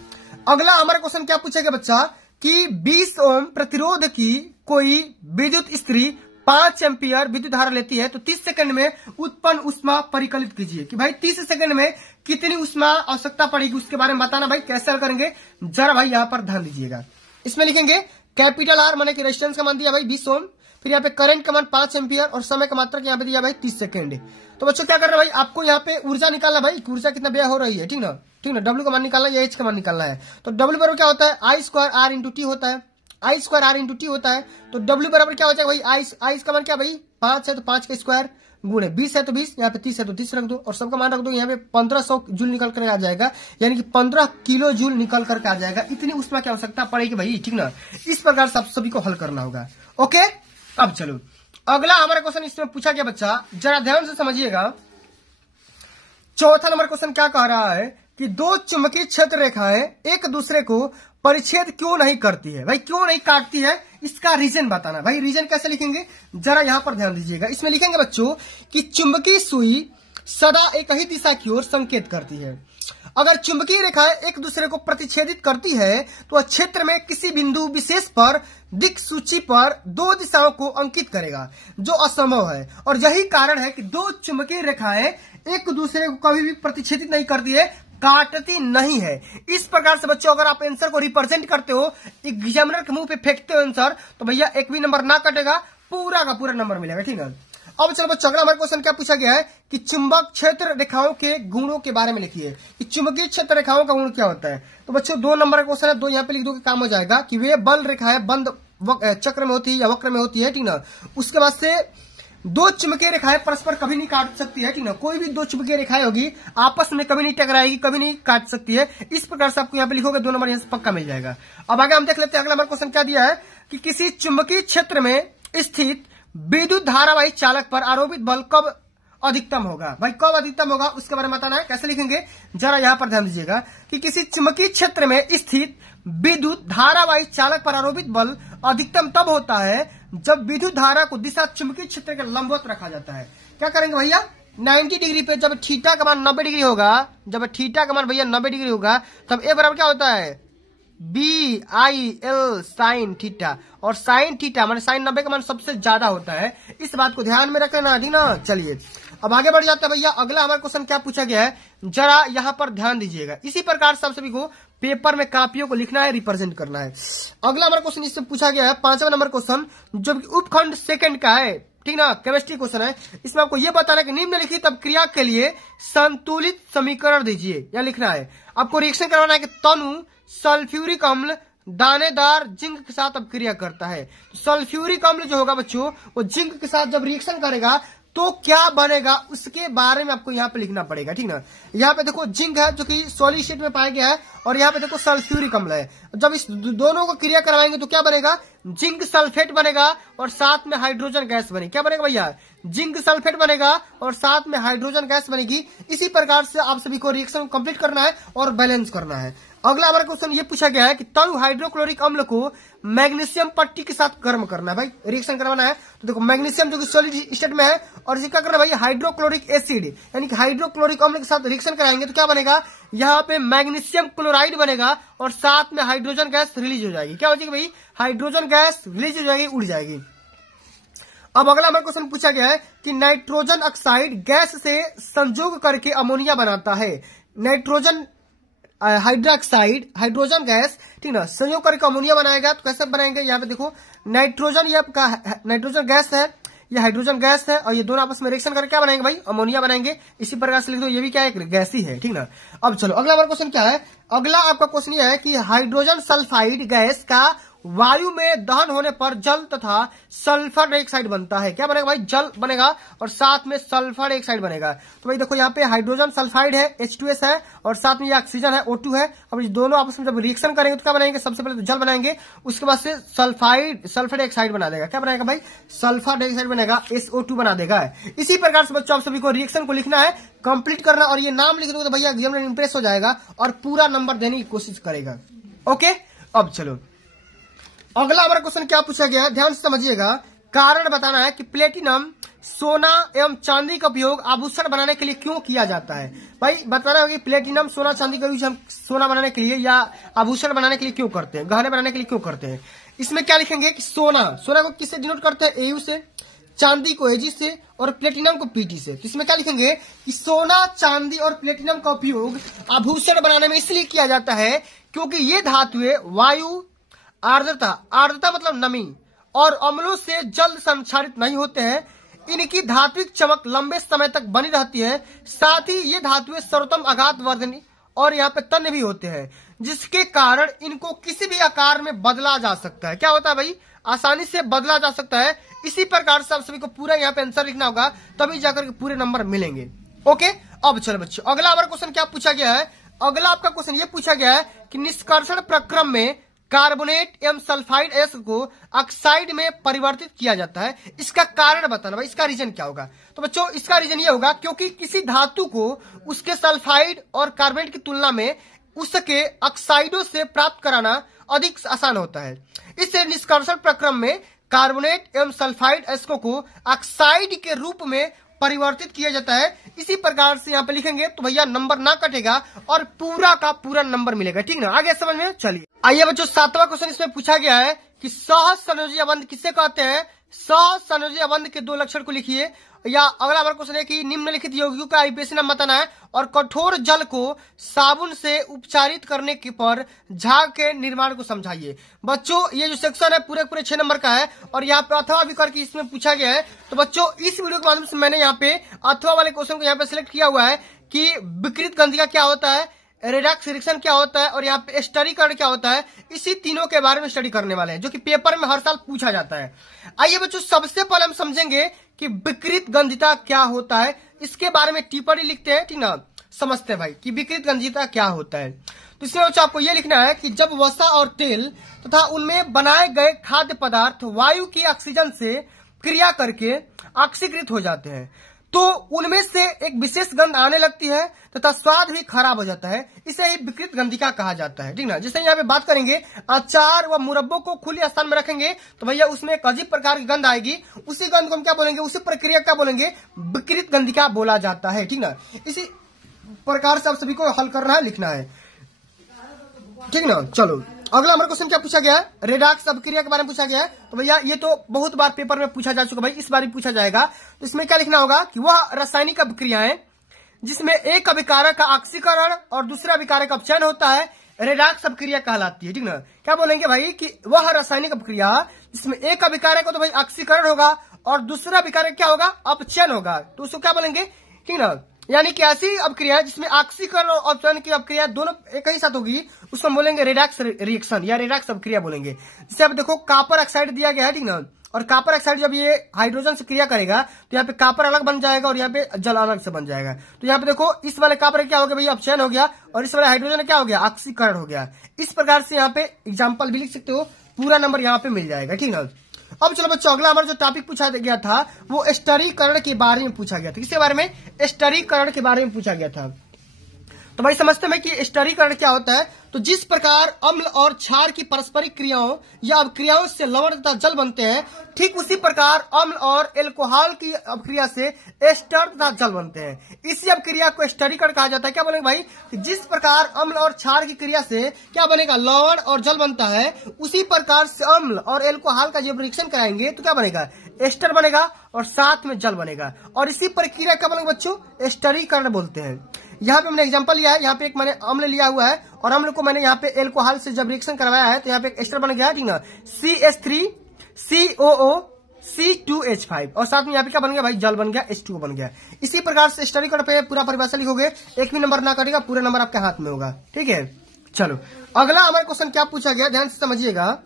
अगला हमारा क्वेश्चन क्या पूछेगा बच्चा कि 20 ओम प्रतिरोध की कोई विद्युत स्त्री 5 एम्पियर विद्युत धारा लेती है तो 30 सेकंड में उत्पन्न ऊष्मा परिकलित कीजिए। कि भाई 30 सेकंड में कितनी ऊष्मा आवश्यकता पड़ेगी उसके बारे में बताना। भाई कैसे हल करेंगे जरा भाई यहाँ पर ध्यान दीजिएगा। इसमें लिखेंगे कैपिटल आर माने कि रेजिस्टेंस का मान दिया भाई 20 ओम, फिर यहाँ पे करंट का मान 5 एम्पियर और समय का मात्रक यहाँ पे दिया भाई 30 सेकंड। तो बच्चों क्या करना है भाई? आपको यहाँ पे ऊर्जा निकालना भाई, ऊर्जा कितना व्यय हो रही है। ठीक ना? डब्ल्यू का मान निकालना है या एच का मान निकालना है। तो डब्ल्यू बराबर क्या होता है? I square R into T होता है। आई स्क्वायर आर इंटू टी होता है। तो डब्ल्यू बराबर क्या हो जाएगा भाई, आई का मान क्या भाई 5 है तो 5 का स्क्वायर गुणे 20 है तो 20, यहाँ पे 30 है तो 30 रख दो और सबका मान रख दो। यहाँ पे 1500 जूल निकल कर आ जाएगा, यानी कि 15 किलो जूल निकल करके आ जाएगा। इतनी उसमें क्या आवश्यकता पड़ेगी भाई, ठीक ना। इस प्रकार से आप सभी को हल करना होगा। ओके, अब चलो अगला हमारा क्वेश्चन इसमें पूछा गया बच्चा, जरा ध्यान से समझिएगा। चौथा नंबर क्वेश्चन क्या कह रहा है कि दो चुंबकीय क्षेत्र रेखाएं एक दूसरे को परिच्छेद क्यों नहीं करती है। भाई क्यों नहीं काटती है, इसका रीजन बताना। भाई रीजन कैसे लिखेंगे, जरा यहां पर ध्यान दीजिएगा। इसमें लिखेंगे बच्चों कि चुंबकीय सुई सदा एक ही दिशा की ओर संकेत करती है। अगर चुंबकीय रेखाएं एक दूसरे को प्रतिच्छेदित करती है तो क्षेत्र में किसी बिंदु विशेष पर दिक् सूची पर दो दिशाओं को अंकित करेगा, जो असंभव है। और यही कारण है कि दो चुंबकीय रेखाएं एक दूसरे को कभी भी प्रतिच्छेदित नहीं करती है, काटती नहीं है। इस प्रकार से बच्चों अगर आप आंसर को रिप्रेजेंट करते हो, एग्जामिनर के मुंह पे फेंकते हो आंसर, तो भैया एक भी नंबर ना कटेगा, पूरा का पूरा नंबर मिलेगा, ठीक है। अब चलो बच्चों अगला हमारा क्वेश्चन क्या पूछा गया है कि चुंबक क्षेत्र रेखाओं के गुणों के बारे में लिखिए कि चुंबकीय क्षेत्र रेखाओं का गुण क्या होता है। तो बच्चों 2 नंबर का क्वेश्चन है, 2 यहाँ पे लिख दो कि काम हो जाएगा कि वे बल रेखाएं बंद चक्र में होती है या वक्र में होती है, ठीक ना। उसके बाद से दो चुंबकीय रेखाएं परस्पर कभी नहीं काट सकती है, ठीक ना। कोई भी दो चुंबकीय रेखाएं होगी आपस में कभी नहीं टकराएगी, कभी नहीं काट सकती है। इस प्रकार से आपको यहाँ पे लिखोगे 2 नंबर यहाँ से पक्का मिल जाएगा। अब आगे हम देख लेते हैं अगला नंबर क्वेश्चन क्या दिया है कि किसी चुंबकीय क्षेत्र में स्थित विद्युत धारावाही चालक पर आरोपित बल कब अधिकतम होगा। भाई कब अधिकतम होगा उसके बारे में बताना है। कैसे लिखेंगे, जरा यहां पर ध्यान दीजिएगा कि किसी चुंबकीय क्षेत्र में स्थित विद्युत धारावाही चालक पर आरोपित बल अधिकतम तब होता है जब विद्युत धारा को दिशा चुंबकीय क्षेत्र के लंबवत रखा जाता है। क्या करेंगे भैया, 90 डिग्री पे जब थीटा का मान 90 डिग्री होगा, जब थीटा का मान भैया 90 डिग्री होगा, तब ए बराबर क्या होता है BIL साइन थीटा। और साइन थीटा माने साइन 90 का मान सबसे ज्यादा होता है। इस बात को ध्यान में रखना, ठीक ना। चलिए अब आगे बढ़ जाता है भैया। अगला हमारा क्वेश्चन क्या पूछा गया है, जरा यहां पर ध्यान दीजिएगा। इसी प्रकार से आप सभी को पेपर में कापियों को लिखना है, रिप्रेजेंट करना है। अगला हमारा क्वेश्चन इससे पूछा गया है 5वां नंबर क्वेश्चन, जो उपखंड सेकंड का है, ठीक ना, केमिस्ट्री क्वेश्चन है। इसमें आपको यह बताना है कि निम्नलिखित अभिक्रिया के लिए संतुलित समीकरण दीजिए, या लिखना है। आपको रिएक्शन करवाना है कि तनु सल्फ्यूरिक अम्ल दानेदार जिंक के साथ अभिक्रिया करता है। तो सल्फ्यूरिक अम्ल जो होगा बच्चों, वो जिंक के साथ जब रिएक्शन करेगा तो क्या बनेगा उसके बारे में आपको यहाँ पे लिखना पड़ेगा, ठीक ना। यहाँ पे देखो जिंक है जो कि सॉलिड स्टेट में पाया गया है, और यहाँ पे देखो सल्फ्यूरिक अम्ल है। जब इस दोनों को क्रिया करवाएंगे तो क्या बनेगा, जिंक सल्फेट बनेगा और साथ में हाइड्रोजन गैस बनेगी। क्या बनेगा भैया, जिंक सल्फेट बनेगा और साथ में हाइड्रोजन गैस बनेगी। इसी प्रकार से आप सभी को रिएक्शन कंप्लीट करना है और बैलेंस करना है। अगला हमारा क्वेश्चन ये पूछा गया है कि तनु हाइड्रोक्लोरिक अम्ल को मैग्नीशियम पट्टी के साथ गर्म करना है। भाई रिएक्शन करवाना है तो देखो मैग्नीशियम जो कि सॉलिड स्टेट में है, और इसे क्या करना है भाई, हाइड्रोक्लोरिक एसिड यानी कि हाइड्रोक्लोरिक अम्ल के साथ रिएक्शन कराएंगे तो क्या बनेगा, यहाँ पे मैग्नीशियम क्लोराइड बनेगा और साथ में हाइड्रोजन गैस रिलीज हो जाएगी। क्या हो जाएगी भाई, हाइड्रोजन गैस रिलीज हो जाएगी, उड़ जाएगी। अब अगला हमारा क्वेश्चन पूछा गया है कि नाइट्रोजन ऑक्साइड गैस से संयोग करके अमोनिया बनाता है। नाइट्रोजन हाइड्रोक्साइड हाइड्रोजन गैस, ठीक ना, संयोग करके अमोनिया बनाएगा। तो कैसे बनाएंगे, यहाँ पे देखो नाइट्रोजन, ये आपका नाइट्रोजन गैस है, ये हाइड्रोजन गैस है, और ये दोनों आपस में रिएक्शन करके क्या बनाएंगे भाई, अमोनिया बनाएंगे। इसी प्रकार से लिख दो, ये भी क्या है, गैस ही है, ठीक ना। अब चलो अगला हमारा क्वेश्चन क्या है, अगला आपका क्वेश्चन ये है कि हाइड्रोजन सल्फाइड गैस का वायु में दहन होने पर जल तथा सल्फर डाइऑक्साइड बनता है। क्या बनेगा भाई, जल बनेगा और साथ में सल्फर डाइऑक्साइड बनेगा। तो भाई देखो यहाँ पे हाइड्रोजन सल्फाइड है, H2S है, और साथ में ये ऑक्सीजन है, O2 है। अब ये दोनों आपस में जब रिएक्शन करेंगे तो क्या बनाएंगे, सबसे पहले तो जल बनाएंगे, उसके बाद से सल्फर डाइऑक्साइड बना देगा। क्या बनाएगा भाई, सल्फर डाइऑक्साइड बनेगा, SO2 बना देगा। इसी प्रकार से बच्चों आप सभी को रिएक्शन को लिखना है, कंप्लीट करना, और ये नाम लिख दो तो भैया एग्जाम में इंप्रेस हो जाएगा और पूरा नंबर देने की कोशिश करेगा। ओके, अब चलो अगला हमारा क्वेश्चन क्या पूछा गया है, ध्यान से समझिएगा। कारण बताना है कि प्लेटिनम, सोना एवं चांदी का उपयोग आभूषण बनाने के लिए क्यों किया जाता है। भाई बताना होगा कि प्लेटिनम, सोना, चांदी का यूज हम सोना बनाने के लिए या आभूषण बनाने के लिए क्यों करते हैं, गहने बनाने के लिए क्यों करते हैं। इसमें क्या लिखेंगे कि सोना को किससे डिनोट करते हैं, AU से, चांदी को AG से, और प्लेटिनम को PT से। तो इसमें क्या लिखेंगे कि सोना, चांदी और प्लेटिनम का उपयोग आभूषण बनाने में इसलिए किया जाता है क्योंकि ये धातुएं वायु, आर्द्रता मतलब नमी, और अम्लों से जल्द संक्षारित नहीं होते हैं। इनकी धात्विक चमक लंबे समय तक बनी रहती है। साथ ही ये धातुएं सर्वोत्तम आघात वर्धनी और यहाँ पे तन्य भी होते हैं। जिसके कारण इनको किसी भी आकार में बदला जा सकता है। क्या होता है भाई? आसानी से बदला जा सकता है। इसी प्रकार से आप सभी को पूरा यहाँ पे आंसर लिखना होगा, तभी जाकर के पूरे नंबर मिलेंगे। ओके, अब चलो बच्चों, अगला हमारा क्वेश्चन क्या पूछा गया है? अगला आपका क्वेश्चन ये पूछा गया है कि निष्कर्षण प्रक्रम में कार्बोनेट एवं सल्फाइड एस को ऑक्साइड में परिवर्तित किया जाता है, इसका कारण बताना भाई, इसका रीजन क्या होगा? तो बच्चों इसका रीजन ये होगा क्योंकि किसी धातु को उसके सल्फाइड और कार्बोनेट की तुलना में उसके ऑक्साइडों से प्राप्त कराना अधिक आसान होता है। इससे निष्कर्षण प्रक्रम में कार्बोनेट एवं सल्फाइड एस्को को ऑक्साइड के रूप में परिवर्तित किया जाता है। इसी प्रकार से यहाँ पे लिखेंगे तो भैया नंबर ना कटेगा और पूरा का पूरा नंबर मिलेगा। ठीक ना, आगे समझ में? चलिए आइए बच्चों, 7वां क्वेश्चन इसमें पूछा गया है कि सहसंयोजी अबंध किसे कहते हैं? सहसंयोजी अबंध के 2 लक्षण को लिखिए। या अगला हमारा क्वेश्चन है कि निम्नलिखित यौगिकों का आईपीएसी नाम बताना है और कठोर जल को साबुन से उपचारित करने के पर झाग के निर्माण को समझाइए। बच्चों ये जो सेक्शन है पूरे 6 नंबर का है और यहाँ पे अथवा भी करके इसमें पूछा गया है। तो बच्चों इस वीडियो के माध्यम से मैंने यहाँ पे अथवा वाले क्वेश्चन को यहाँ पे सिलेक्ट किया हुआ है कि विकृत गंधिका क्या होता है, रेडॉक्स रिएक्शन क्या होता है और यहाँ पे स्टरीकरण क्या होता है, इसी तीनों के बारे में स्टडी करने वाले हैं जो कि पेपर में हर साल पूछा जाता है। आइए बच्चों, सबसे पहले हम समझेंगे कि विकृत गंधिता क्या होता है, इसके बारे में टिप्पणी लिखते हैं। ठीक ना, समझते हैं भाई कि विकृत गंधिता क्या होता है। तो इसमें बच्चों आपको यह लिखना है कि जब वसा और तेल तथा उनमें बनाए गए खाद्य पदार्थ वायु की ऑक्सीजन से क्रिया करके ऑक्सीकृत हो जाते हैं तो उनमें से एक विशेष गंध आने लगती है तथा स्वाद भी खराब हो जाता है, इसे ही विकृत गंधिका कहा जाता है। ठीक ना, जैसे यहाँ पे बात करेंगे अचार व मुरब्बों को खुले स्थान में रखेंगे तो भैया उसमें एक अजीब प्रकार की गंध आएगी, उसी गंध को हम क्या बोलेंगे, उसी प्रक्रिया क्या बोलेंगे, विकृत गंधिका बोला जाता है। ठीक ना, इसी प्रकार से आप सभी को हल करना है, लिखना है। ठीक ना, चलो अगला हमारा क्वेश्चन क्या पूछा गया है? रेडॉक्स अभिक्रिया के बारे में पूछा गया है। तो भैया ये तो बहुत बार पेपर में पूछा जा चुका भाई, इस बार भी पूछा जाएगा। तो इसमें क्या लिखना होगा कि वह रासायनिक अभिक्रिया है जिसमें एक अभिकारक का ऑक्सीकरण और दूसरे अभिकारक का अपचयन होता है, रेडॉक्स अभिक्रिया कहलाती है। ठीक ना, क्या बोलेंगे भाई कि वह रासायनिक अभिक्रिया जिसमें एक अभिकारक हो तो भाई ऑक्सीकरण होगा और दूसरा अभिकारक क्या होगा, अपचयन होगा, तो उसको क्या बोलेंगे? ठीक ना, यानी कि ऐसी अभिक्रिया जिसमें ऑक्सीकरण और अपचयन की अभिक्रिया दोनों एक ही साथ होगी उसको हम बोलेंगे रेडॉक्स रिएक्शन या रेडॉक्स अभिक्रिया बोलेंगे। जैसे अब देखो कॉपर ऑक्साइड दिया गया है। ठीक ना, और कॉपर ऑक्साइड जब ये हाइड्रोजन से क्रिया करेगा तो यहाँ पे कॉपर अलग बन जाएगा और यहाँ पे जल अलग से बन जाएगा। तो यहाँ पे देखो इस वाले कॉपर क्या हो गया भैया, अपचयन हो गया और इस वाले हाइड्रोजन क्या हो गया, ऑक्सीकरण हो गया। इस प्रकार से यहाँ पे एग्जाम्पल भी लिख सकते हो, पूरा नंबर यहाँ पे मिल जाएगा। ठीक ना, अब चलो बच्चों अगला हमारा जो टॉपिक पूछा गया था वो स्टरीकरण के बारे में पूछा गया था। किसके बारे में? स्टरीकरण के बारे में पूछा गया था। तो भाई समझते हैं कि स्टरीकरण क्या होता है। तो जिस प्रकार अम्ल और क्षार की पारस्परिक क्रियाओं या अभिक्रियाओं से लवण तथा जल बनते हैं, ठीक उसी प्रकार अम्ल और एल्कोहल की अभिक्रिया से एस्टर तथा जल बनते हैं। इसी अभिक्रिया को स्टरीकरण कहा जाता है। क्या बोलेंगे भाई, जिस प्रकार अम्ल और क्षार की क्रिया से क्या बनेगा, लवण और जल बनता है, उसी प्रकार से अम्ल और एल्कोहल का जब रिएक्शन कराएंगे तो क्या बनेगा, एस्टर बनेगा और साथ में जल बनेगा और इसी प्रक्रिया क्या बोलेंगे बच्चों, स्टरीकरण बोलते हैं। यहाँ पे हमने एग्जांपल लिया है, यहाँ पे एक मैंने अम्ल लिया हुआ है और अम्ल को मैंने यहाँ पे एल्कोहल से जब रिएक्शन करवाया है तो यहाँ पे एक एस्टर बन गया है। ठीक ना, CH3COO C2H5 और साथ में यहाँ पे क्या बन गया भाई, जल बन गया, H2O बन गया। इसी प्रकार से स्टरीकरण पे पूरा परिभाषा लिखोगे, एक भी नंबर ना कटेगा, पूरा नंबर आपके हाथ में होगा। ठीक है, चलो अगला हमारा क्वेश्चन क्या पूछा गया, ध्यान से समझिएगा।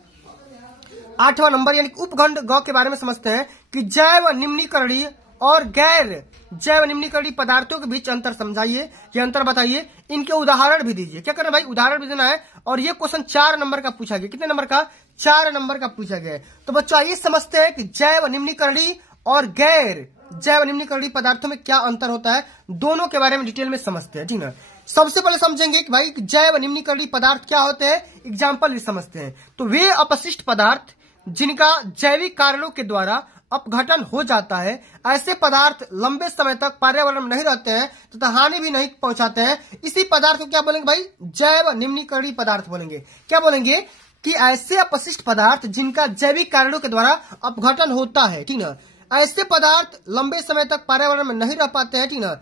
8वां नंबर यानी उपखंड ग के बारे में समझते हैं कि जैव निम्नीकरणीय और गैर जैव निम्नीकरणीय पदार्थों के बीच अंतर समझाइए, ये अंतर बताइए, इनके उदाहरण भी दीजिए। क्या करना भाई, उदाहरण भी देना है। और ये क्वेश्चन 4 नंबर का पूछा गया। कितने नंबर का? 4 नंबर का पूछा गया। तो बच्चों आइए समझते हैं कि जैव निम्नीकरणीय और गैर जैव निम्नीकरणीय पदार्थों में क्या अंतर होता है, दोनों के बारे में डिटेल में समझते हैं। ठीक है, सबसे पहले समझेंगे कि भाई जैव निम्नीकरणीय पदार्थ क्या होते हैं, एग्जाम्पल भी समझते हैं। तो वे अपशिष्ट पदार्थ जिनका जैविक कारणों के द्वारा अपघटन हो जाता है, ऐसे पदार्थ लंबे समय तक पर्यावरण में नहीं रहते हैं तथा हानि भी नहीं पहुंचाते हैं, इसी पदार्थ को क्या बोलेंगे भाई, जैव निम्नीकरणीय पदार्थ बोलेंगे। क्या बोलेंगे कि ऐसे अपशिष्ट पदार्थ जिनका जैविक कारणों के द्वारा अपघटन होता है। ठीक ना, ऐसे पदार्थ लंबे समय तक पर्यावरण में नहीं रह पाते हैं। ठीक ना,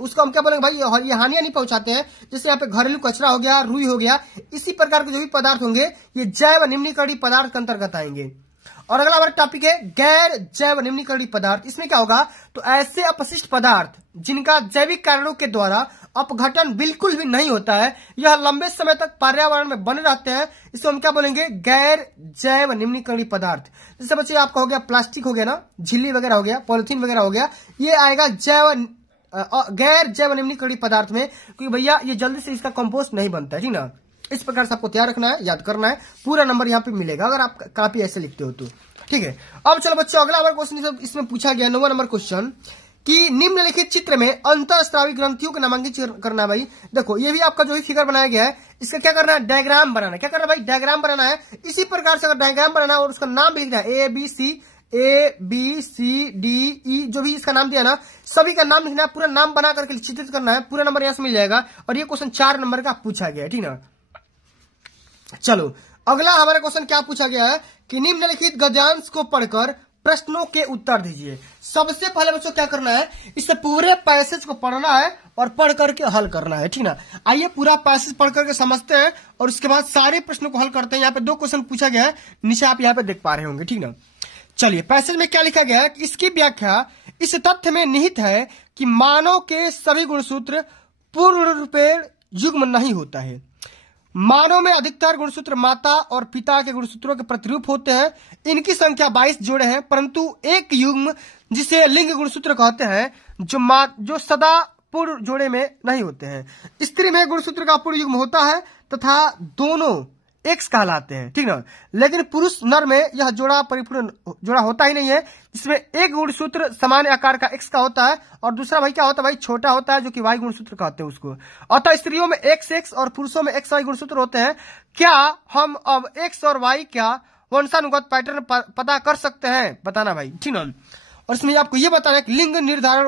उसको हम क्या बोलेंगे भाई, ये हानियां नहीं पहुंचाते हैं। जैसे यहाँ पे घरेलू कचरा हो गया, रुई हो गया, इसी प्रकार के जो भी पदार्थ होंगे ये जैव निम्नीकरणीय पदार्थ के अंतर्गत आएंगे। और अगला हमारा टॉपिक है गैर जैव निम्नीकरणीय पदार्थ। इसमें क्या होगा, तो ऐसे अपशिष्ट पदार्थ जिनका जैविक कारणों के द्वारा अपघटन बिल्कुल भी नहीं होता है, यह लंबे समय तक पर्यावरण में बने रहते हैं, इसको हम क्या बोलेंगे, गैर जैव निम्नीकरणीय पदार्थ। जैसे बच्चे आपका हो गया प्लास्टिक हो गया ना, झिल्ली वगैरह हो गया, पॉलिथीन वगैरह हो गया, ये आएगा गैर जैव निम्नीकरणीय पदार्थ में, क्योंकि भैया ये जल्दी से इसका कंपोस्ट नहीं बनता है, ठीक ना। इस प्रकार से आपको तैयार रखना है, याद करना है, पूरा नंबर यहाँ पे मिलेगा अगर आप काफी ऐसे लिखते हो तो, ठीक है। अब चलो बच्चों अगला हमारा क्वेश्चन इसमें पूछा गया 9वां नंबर क्वेश्चन कि निम्नलिखित चित्र में अंतःस्रावी ग्रंथियों को नामांकित करना है। भाई देखो ये भी आपका जो भी फिगर बनाया गया है, इसका क्या करना है, डायग्राम बनाना है। क्या करना है भाई, डायग्राम बनाना है। इसी प्रकार से अगर डायग्राम बनाना है और उसका नाम भी लिखना है, ABCD जो भी इसका नाम दिया ना, सभी का नाम लिखना है, पूरा नाम बना करके चित्रित करना है, पूरा नंबर यहाँ से मिल जाएगा। और ये क्वेश्चन 4 नंबर का पूछा गया है, ठीक ना। चलो अगला हमारा क्वेश्चन क्या पूछा गया है कि निम्नलिखित गद्यांश को पढ़कर प्रश्नों के उत्तर दीजिए। सबसे पहले बच्चों क्या करना है, इससे पूरे पैसेज को पढ़ना है और पढ़ करके हल करना है, ठीक ना। आइए पूरा पैसेज पढ़ करके समझते हैं और उसके बाद सारे प्रश्नों को हल करते हैं। यहाँ पे 2 क्वेश्चन पूछा गया है, नीचे आप यहाँ पे देख पा रहे होंगे, ठीक ना। चलिए पैसेज में क्या लिखा गया है कि इसकी व्याख्या इस तथ्य में निहित है कि मानव के सभी गुणसूत्र पूर्ण रूपेण युग्म नहीं होता है। मानव में अधिकतर गुणसूत्र माता और पिता के गुणसूत्रों के प्रतिरूप होते हैं। इनकी संख्या 22 जोड़े हैं, परंतु एक युग्म जिसे लिंग गुणसूत्र कहते हैं जो सदा पूर्ण जोड़े में नहीं होते हैं। स्त्री में गुणसूत्र का पूर्ण युग्म होता है तथा दोनों एक्स कहलाते हैं, ठीक ना। लेकिन पुरुष नर में यह जोड़ा परिपूर्ण जोड़ा होता ही नहीं है, इसमें एक गुणसूत्र सामान्य आकार का एक्स का होता है और दूसरा भाई क्या होता है, भाई छोटा होता है, जो कि वाई गुणसूत्र कहते हैं उसको। अतः स्त्रियों में एक्स और पुरुषों में एक्स वाई गुणसूत्र होते हैं। क्या हम अब एक्स और वाई का वंशानुगत पैटर्न पता कर सकते हैं, बताना भाई, ठीक ना। और इसमें आपको ये बताना है कि लिंग निर्धारण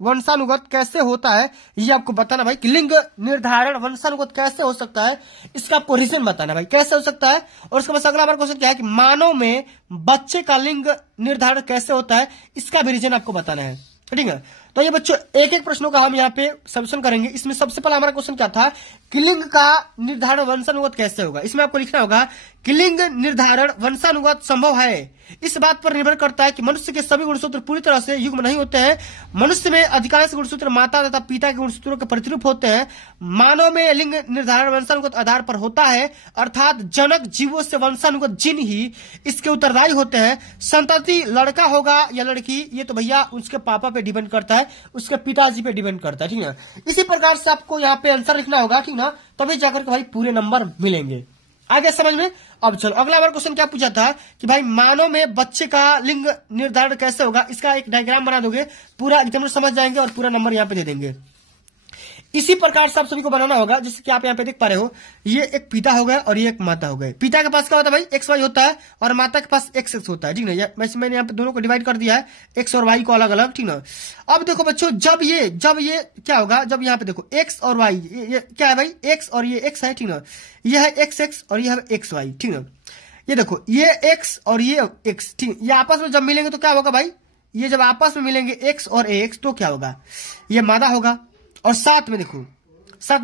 वंशानुगत कैसे होता है, ये आपको बताना भाई कि लिंग निर्धारण वंशानुगत कैसे हो सकता है, इसका आपको रीजन बताना भाई कैसे हो सकता है। और उसके बाद अगला हमारा क्वेश्चन क्या है कि मानव में बच्चे का लिंग निर्धारण कैसे होता है, इसका भी रीजन आपको बताना है, ठीक है। तो ये बच्चों एक एक प्रश्नों का हम यहाँ पे सॉल्यूशन करेंगे। इसमें सबसे पहला हमारा क्वेश्चन क्या था कि लिंग का निर्धारण वंशानुगत कैसे होगा। इसमें आपको लिखना होगा कि लिंग निर्धारण वंशानुगत संभव है, इस बात पर निर्भर करता है कि मनुष्य के सभी गुणसूत्र पूरी तरह से युग्म नहीं होते हैं। मनुष्य में अधिकांश गुणसूत्र माता तथा पिता के गुणसूत्रों के प्रतिरूप होते हैं। मानव में लिंग निर्धारण वंशानुगत आधार पर होता है, अर्थात जनक जीवों से वंशानुगत जिन ही इसके उत्तरदायी होते हैं। संतति लड़का होगा या लड़की, ये तो भैया उसके पापा पे डिपेंड करता है, उसके पिताजी पे डिपेंड करता है, ठीक है। इसी प्रकार से आपको यहाँ पे आंसर लिखना होगा, ठीक ना, तभी जाकर के भाई पूरे नंबर मिलेंगे। आगे समझ में। अब चलो अगला हमारा क्वेश्चन क्या पूछा था कि भाई मानव में बच्चे का लिंग निर्धारण कैसे होगा, इसका एक डायग्राम बना दोगे, पूरा एकदम समझ जाएंगे और पूरा नंबर यहाँ पे दे देंगे। इसी प्रकार से आप सभी को बनाना होगा, जैसे कि आप यहाँ पे देख पा रहे हो, ये एक पिता हो गया और ये एक माता हो गए। पिता के पास क्या होता है भाई, एक्स वाई होता है और माता के पास एक्स एक्स होता है, ठीक ना। वैसे मैंने यहाँ पे दोनों को डिवाइड कर दिया है, एक्स और वाई को अलग अलग, ठीक ना। अब देखो बच्चों जब ये क्या होगा, जब यहाँ पे देखो एक्स और वाई, ये क्या है भाई, एक्स और ये एक्स है, ठीक ना। ये है एक्स एक्स और ये है एक्स वाई, ठीक ना। ये देखो ये एक्स और ये एक्स, ठीक, ये आपस में जब मिलेंगे तो क्या होगा भाई, ये जब आपस में मिलेंगे एक्स और एक्स तो क्या होगा, ये मादा होगा। और साथ में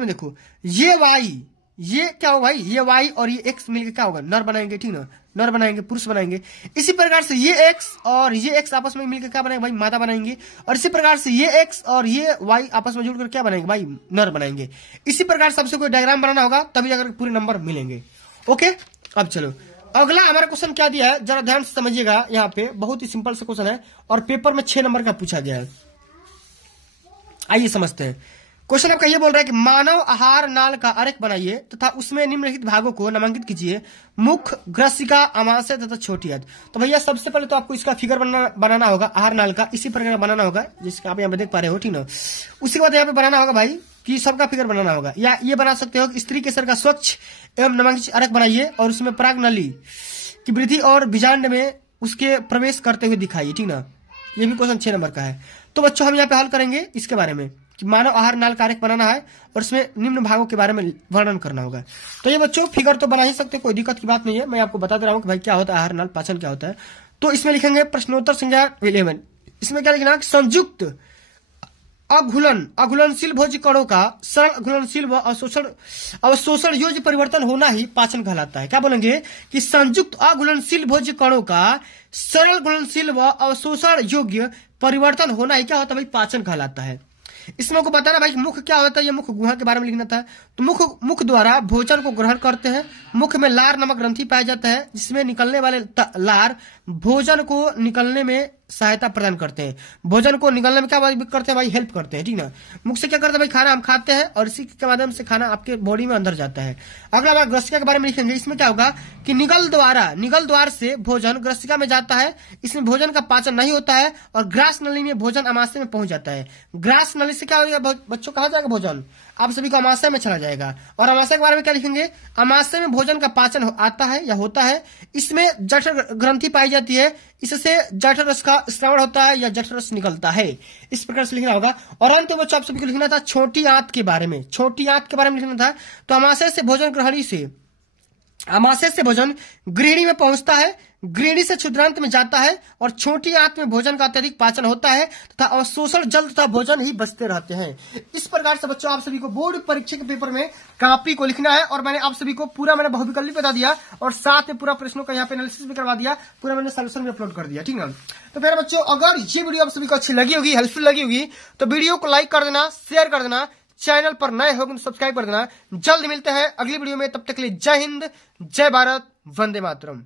देखो ये वाई, ये क्या होगा भाई, ये वाई और ये एक्स मिलकर क्या होगा, नर बनाएंगे, ठीक ना, नर बनाएंगे, पुरुष बनाएंगे। इसी प्रकार से ये एक्स और ये एक्स आपस में मिलकर क्या बनाएंगे भाई, मादा बनाएंगे। और इसी प्रकार से ये एक्स और ये वाई आपस में जुड़कर क्या बनाएंगे भाई, नर बनाएंगे। इसी प्रकार सबसे कोई डायग्राम बनाना होगा, तभी जाकर पूरे नंबर मिलेंगे। ओके, अब चलो अगला हमारा क्वेश्चन क्या दिया है, जरा ध्यान से समझिएगा। यहाँ पे बहुत ही सिंपल सा क्वेश्चन है और पेपर में 6 नंबर का पूछा गया है। आइए समझते हैं। क्वेश्चन आपका ये बोल रहा है कि मानव आहार नाल का आरेख बनाइए तथा उसमें निम्नलिखित भागों को नामांकित कीजिए, मुख, ग्रसिका, आमाशय तथा छोटी हद। तो भैया सबसे पहले तो आपको इसका फिगर बनाना होगा आहार नाल का, इसी प्रकार बनाना होगा जिसका आप यहाँ पे देख पा रहे हो, ठीक ना। उसके बाद यहाँ पे बनाना होगा भाई कि सबका फिगर बनाना होगा, या ये बना सकते हो कि स्त्री केसर का स्वच्छ एवं नामांकित आरेख बनाइए और उसमें पराग नली की वृद्धि और बीजांड में उसके प्रवेश करते हुए दिखाइए, ठीक ना। ये भी क्वेश्चन 6 नंबर का है। तो बच्चों हम यहाँ पे हल करेंगे इसके बारे में कि मानव आहार नाल का आरेख बनाना है और इसमें निम्न भागों के बारे में वर्णन करना होगा। तो ये बच्चों फिगर तो बना ही सकते, कोई दिक्कत की बात नहीं है। मैं आपको बता दे रहा हूँ कि भाई क्या होता है आहार नाल पाचन क्या होता है। तो इसमें लिखेंगे प्रश्नोत्तर संख्या 11। इसमें क्या लिखना है, संयुक्त अघुलनशील भोज्य कणों का सरल अघुलनशील व अवशोषण योग्य परिवर्तन होना ही पाचन कहलाता है। क्या बोलेंगे कि संयुक्त अघुलनशील भोज्य कणों का सरल घुलनशील व अवशोषण योग्य परिवर्तन होना ही क्या होता है भाई, पाचन कहलाता है। इसमें को बताना भाई मुख क्या होता है, ये मुख गुहा के बारे में लिखना था। तो मुख द्वारा भोजन को ग्रहण करते हैं। मुख में लार नामक ग्रंथि पाया जाता है, जिसमें निकलने वाले लार भोजन को निकलने में सहायता प्रदान करते हैं। भोजन को निकलने में क्या करते हैं भाई, हेल्प करते हैं, ठीक ना। मुख से क्या करते हैं भाई, खाना हम खाते हैं और इसी के माध्यम से खाना आपके बॉडी में अंदर जाता है। अगला बार ग्रसिका के बारे में लिखेंगे। इसमें क्या होगा कि निगल द्वार से भोजन ग्रसिका में जाता है। इसमें भोजन का पाचन नहीं होता है और ग्रास नली में भोजन अमाशय में पहुंच जाता है। ग्रास नली से क्या होगा बच्चों, कहाँ जाएगा भोजन, आप सभी को अमाशय में चला जाएगा। और अमाशय के बारे में क्या लिखेंगे, अमाशय में भोजन का पाचन आता है या होता है। इसमें जठर ग्रंथि पाई जाती है, इससे जठर रस का श्रवण होता है या जठर रस निकलता है। इस प्रकार से लिखना होगा। और अंत में बच्चों आप सभी को लिखना था छोटी आंत के बारे में। छोटी आंत के बारे में लिखना था। तो अमाशय से भोजन गृहिणी में पहुंचता है, गृहिणी से क्षुद्रांत में जाता है और छोटी आंत में भोजन का अत्यधिक पाचन होता है तथा अवशोषण जल तथा भोजन ही बचते रहते हैं। इस प्रकार से बच्चों आप सभी को बोर्ड परीक्षा के पेपर में कॉपी को लिखना है। और मैंने आप सभी को पूरा मैंने बहुविकल्पी बता दिया और साथ में पूरा प्रश्नों का यहाँ पे एनालिसिस भी करवा दिया, पूरा मैंने सोल्यूशन भी अपलोड कर दिया, ठीक है। तो फिर बच्चों अगर ये वीडियो आप सभी को अच्छी लगी होगी, हेल्पफुल लगी होगी, तो वीडियो को लाइक कर देना, शेयर कर देना, चैनल पर नए हो तो सब्सक्राइब कर देना। जल्द मिलते हैं अगली वीडियो में, तब तक के लिए जय हिंद, जय भारत, वंदे मातरम।